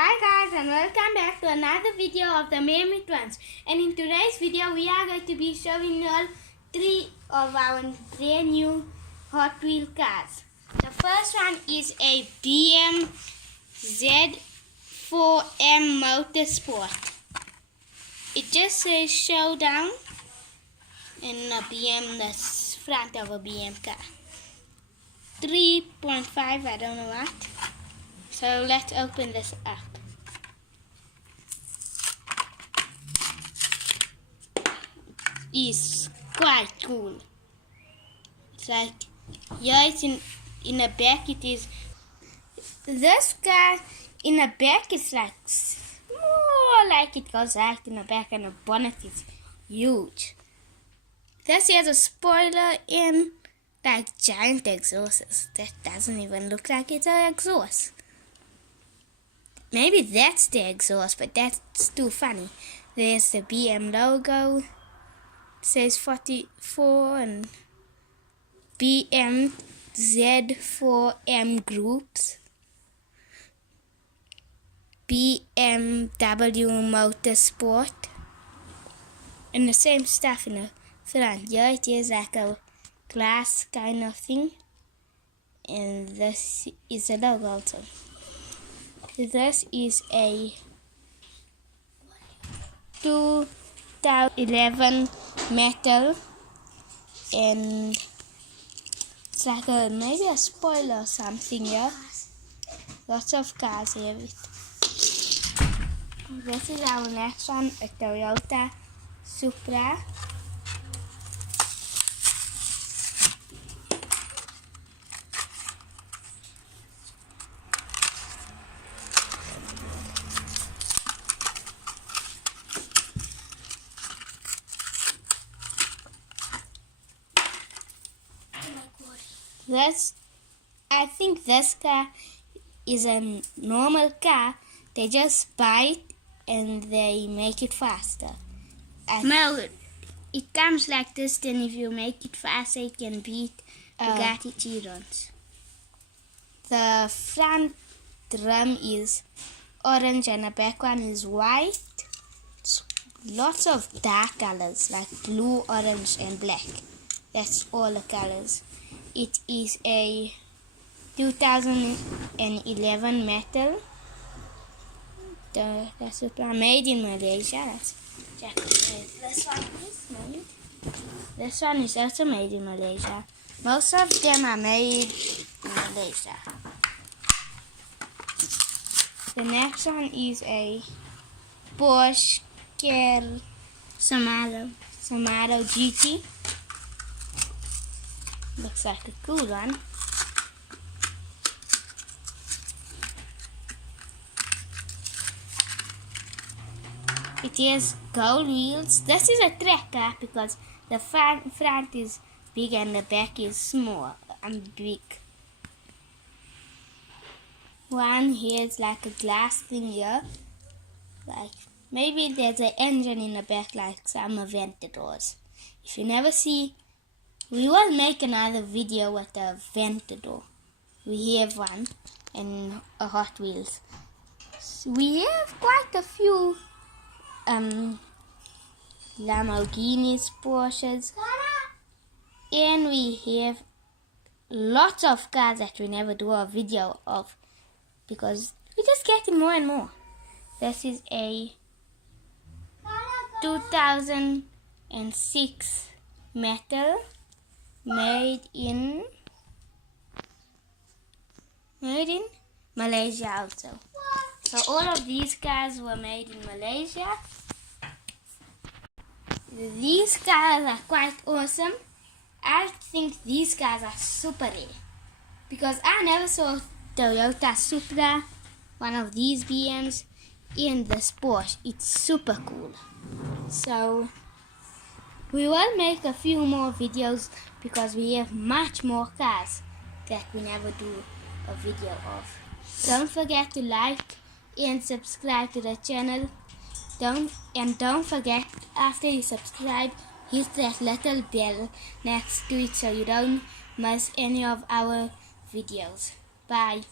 Hi guys and welcome back to another video of the Miami Twins. And in today's video we are going to be showing you all 3 of our brand new Hot Wheel cars. The first one is a BM Z4M Motorsport. It just says showdown and a BM, the front of a BM car. 3.5, I don't know what. So let's open this up. It's quite cool. It's like, yeah, it's in the back. It is. This car in the back is like more like it goes right in the back, and the bonnet is huge. This has a spoiler in like giant exhausts. That doesn't even look like it's an exhaust. Maybe that's the exhaust, but that's too funny. There's the BM logo. It says 44 and BM Z4M groups. BMW Motorsport. And the same stuff in the front. Yeah, it is like a glass kind of thing. And this is the logo also. This is a 2011 metal, and it's like maybe a spoiler or something, yeah. Lots of cars here. This is our next one, a Toyota Supra. I think this car is a normal car. They just buy it and they make it faster. No, it comes like this. Then if you make it faster, it can beat Bugatti Chirons. The front drum is orange and the back one is white. It's lots of dark colors like blue, orange, and black. That's all the colors. It is a 2011 metal. That's made in Malaysia. This one is made. This one is also made in Malaysia. Most of them are made in Malaysia. The next one is a Porsche Samaro GT. Looks like a cool one. It has gold wheels. This is a track car because the front is big and the back is small and big. One here is like a glass thing here. Like maybe there's an engine in the back like some Aventadors. If you never see, we will make another video with a Aventador. We have one and a Hot Wheels. So we have quite a few Lamborghinis, Porsches, and we have lots of cars that we never do a video of because we just getting more and more. This is a 2006 metal. Made in Malaysia also. So all of these cars were made in Malaysia. These cars are quite awesome. I think these cars are super rare because I never saw Toyota Supra, one of these BMs, in this Porsche. It's super cool. So we will make a few more videos because we have much more cars that we never do a video of. Don't forget to like and subscribe to the channel. Don't forget, after you subscribe, hit that little bell next to it so you don't miss any of our videos. Bye.